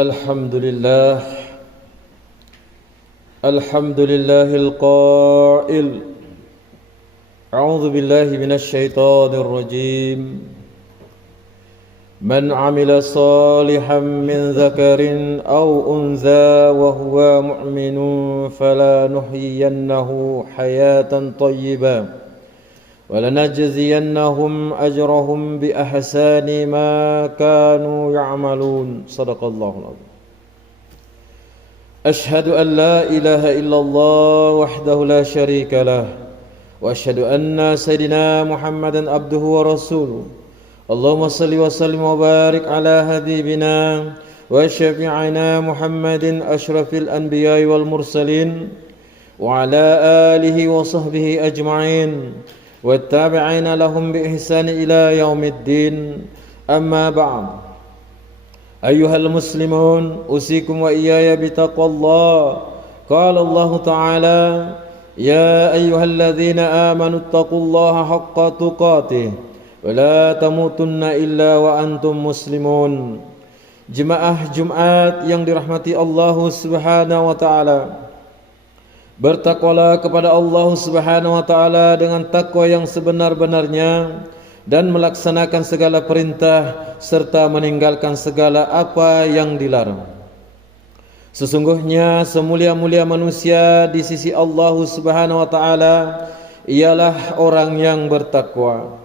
الحمد لله القائل أعوذ بالله من الشيطان الرجيم من عمل صالحا من ذكر أو أنثى وهو مؤمن فلنحيينه حياة طيبة ولنجزينهم أجرهم بأحسن ما كانوا يعملون صدق الله العظيم. أشهد أن لا إله إلا الله وحده لا شريك له وأشهد أن سيدنا محمدا عبده ورسوله. اللهم صل وسلم وبارك على حبيبنا وشفيعنا محمد أشرف الأنبياء والمرسلين وعلى آله وصحبه أجمعين والتابعين لهم بإحسان إلى يوم الدين. أما بعد، أيها المسلمون أوصيكم وإياي بتقوى الله. قال الله تعالى: يا أيها الذين آمنوا اتقوا الله حق تقاته ولا تموتن إلا وأنتم مسلمون. Jemaah Jumat yang dirahmati Allah Subhanahu wa taala, bertakwalah kepada Allah Subhanahu wa taala dengan takwa yang sebenar-benarnya dan melaksanakan segala perintah serta meninggalkan segala apa yang dilarang. Sesungguhnya semulia-mulia manusia di sisi Allah Subhanahu wa taala ialah orang yang bertakwa.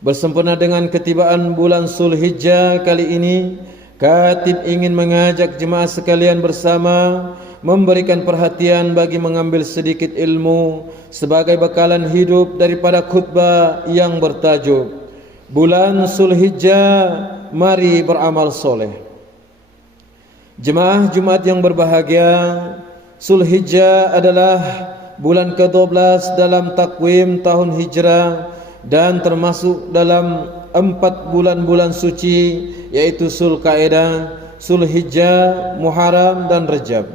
Bersempena dengan ketibaan bulan Zulhijjah kali ini, Khatib ingin mengajak jemaah sekalian bersama memberikan perhatian bagi mengambil sedikit ilmu sebagai bekalan hidup daripada khutbah yang bertajuk Bulan Zulhijjah, mari beramal soleh. Jemaah Jumat yang berbahagia, Zulhijjah adalah bulan ke-12 dalam takwim tahun Hijrah dan termasuk dalam 4 bulan-bulan suci, yaitu Zulqa'dah, Zulhijjah, Muharram dan Rajab.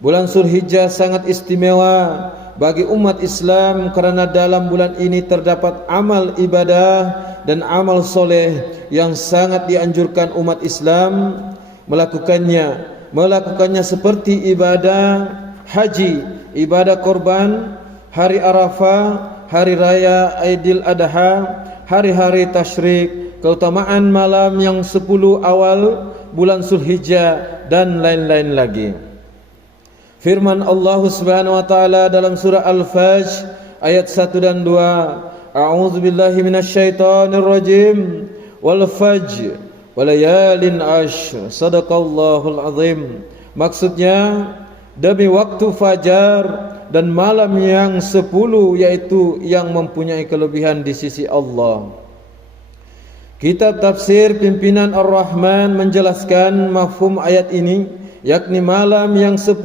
Bulan Zulhijjah sangat istimewa bagi umat Islam kerana dalam bulan ini terdapat amal ibadah dan amal soleh yang sangat dianjurkan umat Islam melakukannya seperti ibadah haji, ibadah korban, hari Arafah, hari raya Aidil Adha, hari-hari tasyrik, keutamaan malam yang 10 awal bulan Zulhijjah dan lain-lain lagi. Firman Allah Subhanahu wa taala dalam surah Al-Fajr ayat 1 dan 2, A'udzu billahi minasyaitonir rajim, wal fajr walayalin ashr, sadaqallahul azim. Maksudnya demi waktu fajar dan malam yang 10, yaitu yang mempunyai kelebihan di sisi Allah. Kitab tafsir pimpinan Ar-Rahman menjelaskan mafhum ayat ini, yakni malam yang 10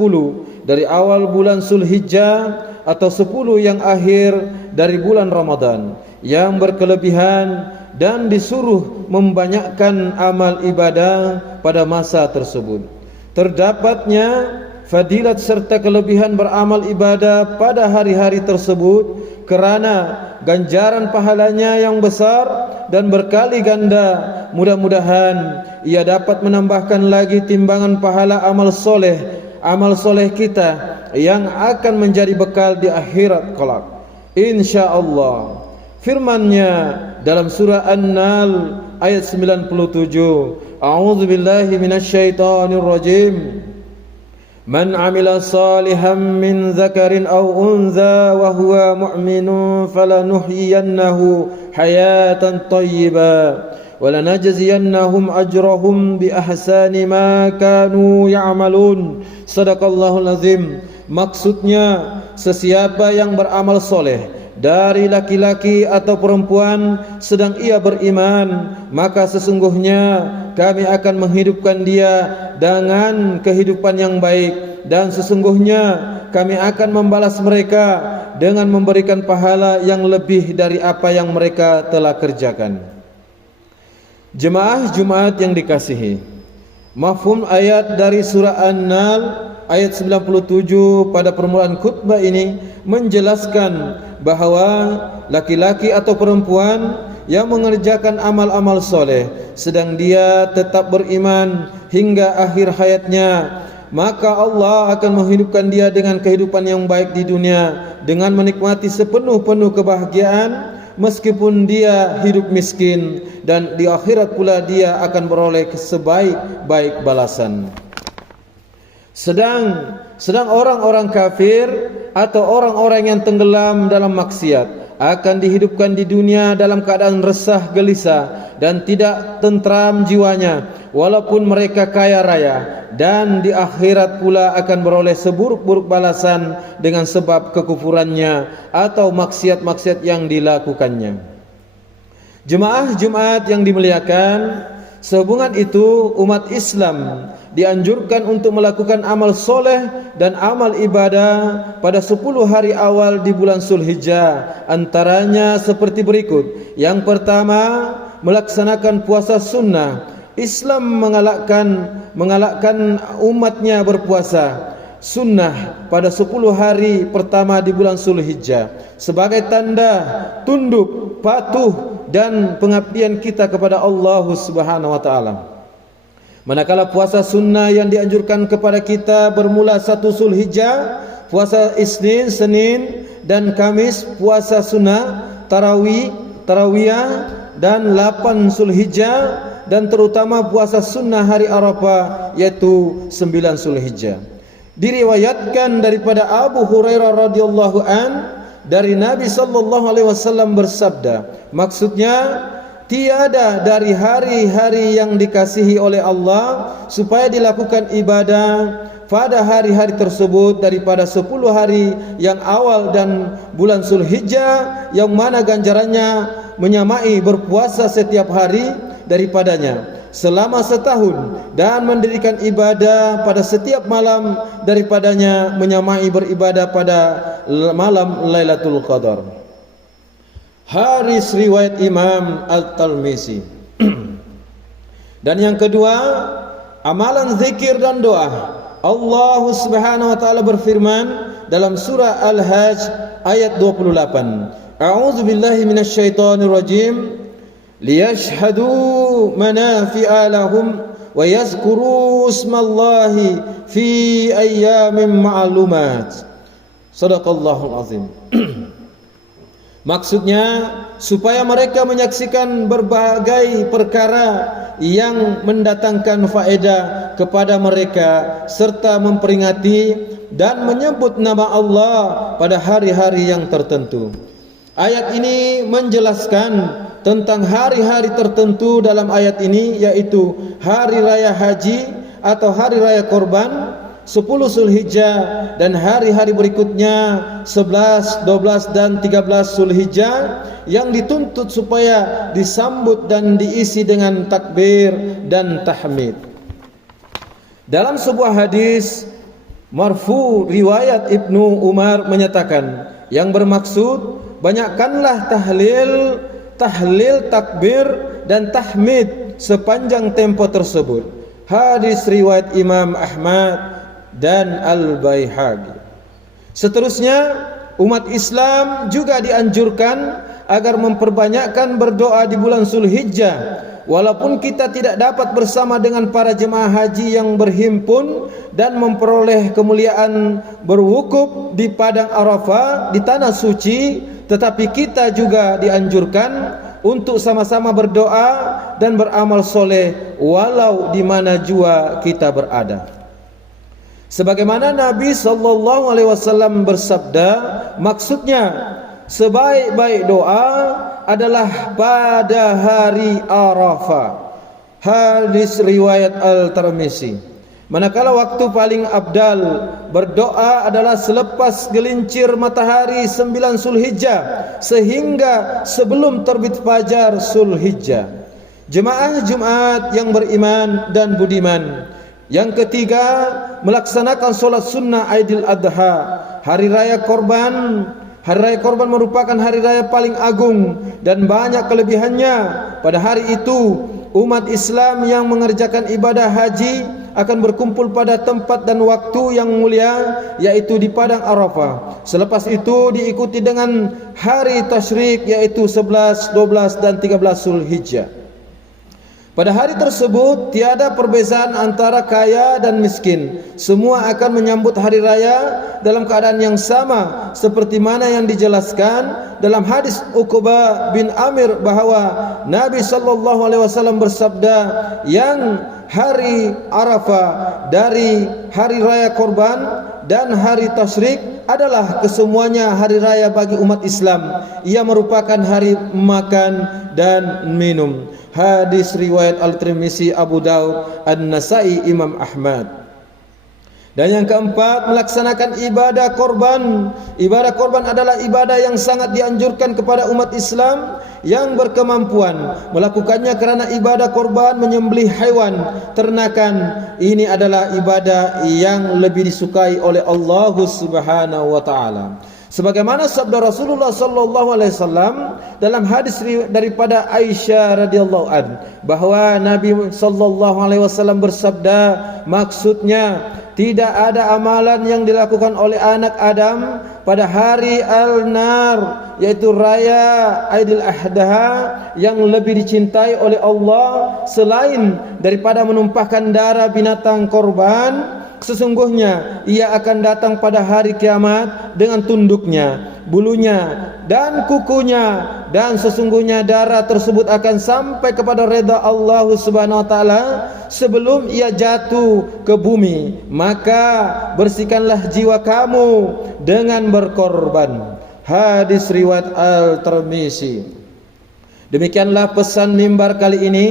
dari awal bulan Zulhijjah atau 10 yang akhir dari bulan Ramadan yang berkelebihan dan disuruh membanyakkan amal ibadah pada masa tersebut. Terdapatnya fadilat serta kelebihan beramal ibadah pada hari-hari tersebut kerana ganjaran pahalanya yang besar dan berkali ganda. Mudah-mudahan ia dapat menambahkan lagi timbangan pahala amal soleh kita yang akan menjadi bekal di akhirat kelak, insyaallah. Firman-Nya dalam surah An-Nahl ayat 97, A'udzu billahi minasyaitonir rajim. Man 'amila salihan min dzakarin aw untha wa huwa mu'minun falanuhyiyannahu hayatan thayyibah wa lanajziyannahum ajrahum bi ahsani ma kanu ya'malun. Shadaqallahul azim. Maksudnya, sesiapa yang beramal soleh dari laki-laki atau perempuan sedang ia beriman, maka sesungguhnya kami akan menghidupkan dia dengan kehidupan yang baik, dan sesungguhnya kami akan membalas mereka dengan memberikan pahala yang lebih dari apa yang mereka telah kerjakan. Jemaah Jumat yang dikasihi, mafhum ayat dari surah An-Nahl ayat 97 pada permulaan khutbah ini menjelaskan bahawa laki-laki atau perempuan yang mengerjakan amal-amal soleh sedang dia tetap beriman hingga akhir hayatnya, maka Allah akan menghidupkan dia dengan kehidupan yang baik di dunia dengan menikmati sepenuh-penuh kebahagiaan meskipun dia hidup miskin, dan di akhirat pula dia akan beroleh sebaik-baik balasan. Sedang orang-orang kafir atau orang-orang yang tenggelam dalam maksiat akan dihidupkan di dunia dalam keadaan resah gelisah dan tidak tentram jiwanya walaupun mereka kaya raya, dan di akhirat pula akan beroleh seburuk-buruk balasan dengan sebab kekufurannya atau maksiat-maksiat yang dilakukannya. Jemaah Jumat yang dimuliakan, sehubungan itu umat Islam dianjurkan untuk melakukan amal soleh dan amal ibadah pada 10 hari awal di bulan Zulhijjah. Antaranya seperti berikut. Yang pertama, melaksanakan puasa sunnah. Islam mengalakkan umatnya berpuasa sunnah pada 10 hari pertama di bulan Zulhijjah sebagai tanda tunduk, patuh dan pengabdian kita kepada Allah Subhanahu wa taala. Manakala puasa sunnah yang dianjurkan kepada kita bermula 1 Zulhijjah, puasa Isnin, Senin dan Kamis, puasa sunnah, tarawiyah dan 8 Zulhijjah, dan terutama puasa sunnah hari Arafah yaitu 9 Zulhijjah. Diriwayatkan daripada Abu Hurairah radhiyallahu an dari Nabi sallallahu alaihi wasallam bersabda, maksudnya tiada dari hari-hari yang dikasihi oleh Allah supaya dilakukan ibadah pada hari-hari tersebut daripada 10 hari yang awal dan bulan Zulhijjah, yang mana ganjarannya menyamai berpuasa setiap hari daripadanya selama setahun, dan mendirikan ibadah pada setiap malam daripadanya menyamai beribadah pada malam Lailatul Qadar. Hadis riwayat Imam At-Tirmizi. Dan yang kedua, amalan zikir dan doa. Allah Subhanahu wa taala berfirman dalam surah Al-Hajj ayat 28. A'udzu billahi minasyaitonir rajim. Liyashhadu manafi'a lahum wa yazkuru ismallahi fi ayyamin ma'lumat. Shadaqallahul azim. Maksudnya supaya mereka menyaksikan berbagai perkara yang mendatangkan faedah kepada mereka serta memperingati dan menyebut nama Allah pada hari-hari yang tertentu. Ayat ini menjelaskan tentang hari-hari tertentu dalam ayat ini, yaitu hari raya haji atau hari raya korban, 10 Zulhijjah, dan hari-hari berikutnya 11, 12 dan 13 Zulhijjah yang dituntut supaya disambut dan diisi dengan takbir dan tahmid. Dalam sebuah hadis marfu riwayat Ibnu Umar menyatakan, yang bermaksud banyakkanlah tahlil, takbir dan tahmid sepanjang tempo tersebut. Hadis riwayat Imam Ahmad dan Al-Baihaqi. Seterusnya, umat Islam juga dianjurkan agar memperbanyakkan berdoa di bulan Zulhijjah. Walaupun kita tidak dapat bersama dengan para jemaah haji yang berhimpun dan memperoleh kemuliaan berwukuf di padang Arafah di tanah suci, tetapi kita juga dianjurkan untuk sama-sama berdoa dan beramal soleh walau di mana jua kita berada. Sebagaimana Nabi SAW bersabda, maksudnya sebaik-baik doa adalah pada hari Arafah. Hadis riwayat Al-Tirmizi. Manakala waktu paling abdal berdoa adalah selepas gelincir matahari 9 Zulhijjah sehingga sebelum terbit fajar Zulhijjah. Jemaah Jumat yang beriman dan budiman. Yang ketiga, melaksanakan solat sunnah Aidil Adha, hari raya korban. Hari raya korban merupakan hari raya paling agung dan banyak kelebihannya. Pada hari itu, umat Islam yang mengerjakan ibadah haji akan berkumpul pada tempat dan waktu yang mulia, yaitu di padang Arafah. Selepas itu diikuti dengan hari tasyrik, yaitu 11, 12 dan 13 Zulhijjah. Pada hari tersebut tiada perbezaan antara kaya dan miskin. Semua akan menyambut hari raya dalam keadaan yang sama, seperti mana yang dijelaskan dalam hadis Uqbah bin Amir bahawa Nabi SAW bersabda, yang hari Arafah dari hari raya korban dan hari tasyrik adalah kesemuanya hari raya bagi umat Islam. Ia merupakan hari makan dan minum. Hadis riwayat Al-Tirmizi, Abu Daud, An-Nasai, Imam Ahmad. Dan yang keempat, melaksanakan ibadah korban. Ibadah korban adalah ibadah yang sangat dianjurkan kepada umat Islam yang berkemampuan melakukannya, kerana ibadah korban menyembelih haiwan ternakan ini adalah ibadah yang lebih disukai oleh Allah Subhanahu wa taala. Sebagaimana sabda Rasulullah sallallahu alaihi wasallam dalam hadis daripada Aisyah radhiyallahu an, bahwa Nabi sallallahu alaihi wasallam bersabda, maksudnya tidak ada amalan yang dilakukan oleh anak Adam pada hari Al-Nar, yaitu raya Aidil Adha, yang lebih dicintai oleh Allah selain daripada menumpahkan darah binatang korban. Sesungguhnya ia akan datang pada hari kiamat dengan tunduknya, bulunya dan kukunya, dan sesungguhnya darah tersebut akan sampai kepada redha Allah Subhanahu wa taala sebelum ia jatuh ke bumi. Maka bersihkanlah jiwa kamu dengan berkorban. Hadis riwayat Al-Tirmizi. Demikianlah pesan mimbar kali ini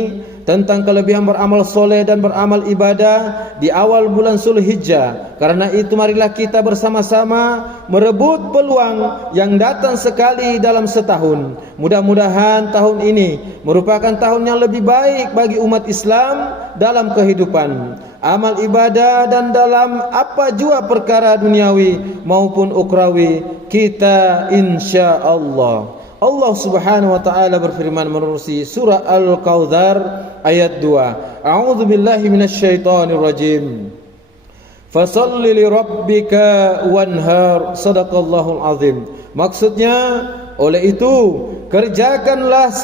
tentang kelebihan beramal soleh dan beramal ibadah di awal bulan Zulhijjah. Karena itu marilah kita bersama-sama merebut peluang yang datang sekali dalam setahun. Mudah-mudahan tahun ini merupakan tahun yang lebih baik bagi umat Islam dalam kehidupan, amal ibadah, dan dalam apa jua perkara duniawi maupun ukrawi kita, insya-Allah. Allah Subhanahu wa taala berfirman menerusi surah Al-Kautsar ayat 2. A'udzu billahi minasyaitonir rajim. Fasholli li rabbika wanhar. Shadaqallahul azim. Maksudnya, oleh itu kerjakanlah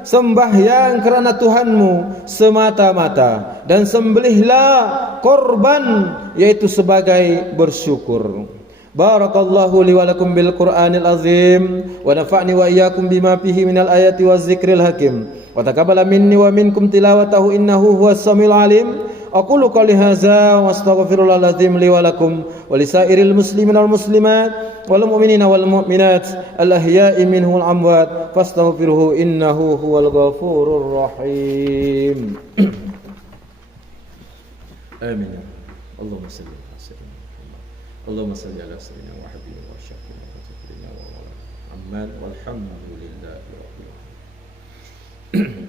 sembahyang kerana Tuhanmu semata-mata, dan sembelihlah korban, yaitu sebagai bersyukur. Barakallahu li wa lakum bil Qur'anil azim, wa nafa'ni wa iyyakum bima fihi minal ayati waz zikril hakim, wa taqabbala minni wa minkum tilawatahu innahu huwas samiul alim. Aqulu qouli hadza wa astaghfirullahal azim li wa lakum wa lisairil muslimina wal muslimat wal mu'minina wal mu'minat al ahya'i minhum wal amwat fastaghfiruhu innahu huwal ghafurur rahim. Amin. Allahumma salli Allahumma salli ala sayyidina wa habibina wa syafiina wa taqdina wa Muhammad walhamdulillahi rabbil alamin.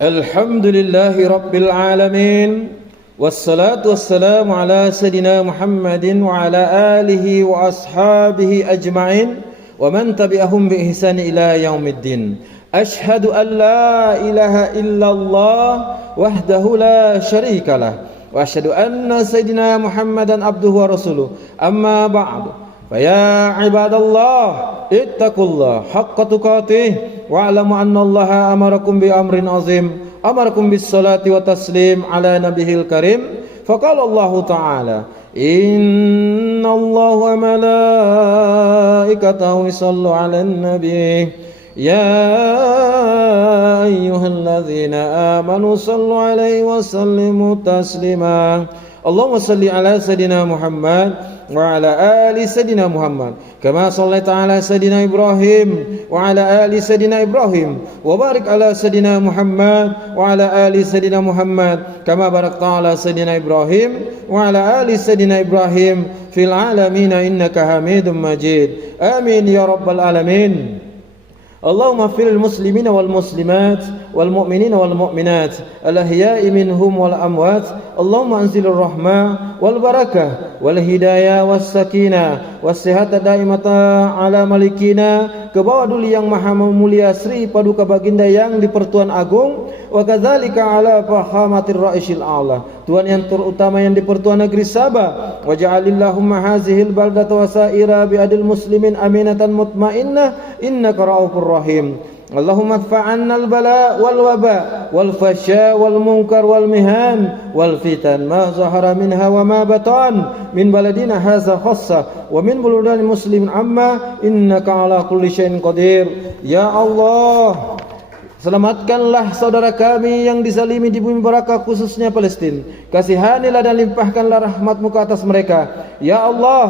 Alhamdulillahi rabbil alamin, wassalatu wassalamu ala sayyidina Muhammadin wa ala alihi wa ashabihi ajma'in wa man tabi'ahum bi ihsan ila yaumiddin. Ashhadu an la ilaha illallah wahdahu la syarika lah, wa asyhadu anna sayyidina Muhammadan abduhu wa rasuluh. Amma ba'du, fa ya ibadallah ittaqullah haqqa tuqatih wa alamu anna Allaha amarakum bi amrin azim, amarakum bis salati wa taslim ala nabiyil karim. Faqala Allah ta'ala, inna Allaha wa malaikatahu yusallu 'alan nabiy ya ayyuhalladzina amanu sallu 'alaihi wa sallimu taslima. Allahumma salli ala sayyidina Muhammad wa ala ali sayyidina Muhammad kama sallaita ala sayyidina Ibrahim wa ala ali sayyidina Ibrahim wa barik ala sayyidina Muhammad wa ala ali sayyidina Muhammad kama barakta ala sayyidina Ibrahim wa ala ali sayyidina Ibrahim fil alamin innaka Hamidum Majid. Amin ya rabbal alamin. Allahumma fil muslimina wal muslimat wal mu'minin wal mu'minat al ahya'i minhum wal amwat. Allahumma anzilur rahmah wal barakah wal hidayah was sakinah was sihata daimata ala malikina, ke bawah duli yang maha mulia Sri Paduka Baginda yang di Pertuan Agung, wa kadzalika ala fahamatir ra'isil a'la, Tuhan yang terutama yang di Pertuan Negeri Sabah. Waj'alillahumma hazihil baldata wa sa'ira bi'adil muslimin aminatan mutmainnah innaka ra'ufur rahim. Allahumma kfa'anna al-bala wal waba wal fasya wal munkar wal mihan wal fitan ma zahara minha wa ma batan min baladina hadza khassa wa min buludani muslimin amma innaka ala kulli syai'in qadir. Ya Allah, selamatkanlah saudara kami yang dizalimi di bumi Barakah, khususnya Palestina. Kasihanilah dan limpahkanlah rahmat-Mu ke atas mereka. Ya Allah,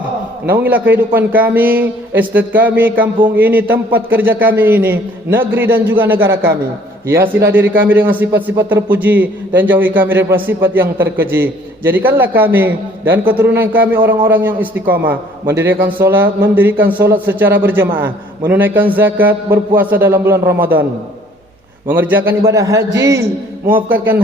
naungilah kehidupan kami, estate kami, kampung ini, tempat kerja kami ini, negeri dan juga negara kami. Hiasilah diri kami dengan sifat-sifat terpuji dan jauhi kami dari sifat yang terkeji. Jadikanlah kami dan keturunan kami orang-orang yang istiqamah, mendirikan solat secara berjamaah, menunaikan zakat, berpuasa dalam bulan Ramadan, mengerjakan ibadah haji, mewakafkan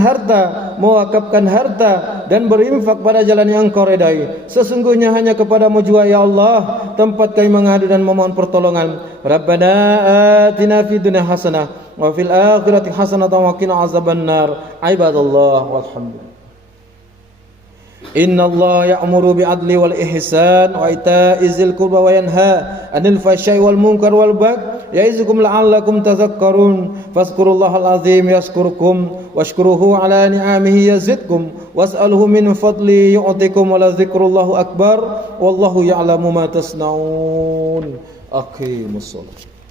harta dan berinfak pada jalan yang Engkau redai. Sesungguhnya hanya kepadamu jua ya Allah tempat kami mengadu dan memohon pertolongan. Rabbana atina fid dunya hasanah wa fil akhirati hasanah wa qina azabannar. Ibadallah walhamdulillah. Inna Allah ya'muru bi'adli wal ihsan wa ita'i zil qurba wa yanha 'anil fahsya'i wal munkar wal baghi ya'izukum la'allakum tadhakkarun. Fazkurullahal azim yazkurkum washkuruhu 'ala ni'amihi yazidkum was'alhu min fadli yu'tikum wa la dzikrullahu akbar wallahu ya'lamu ma tasna'un. Aqimus shalah.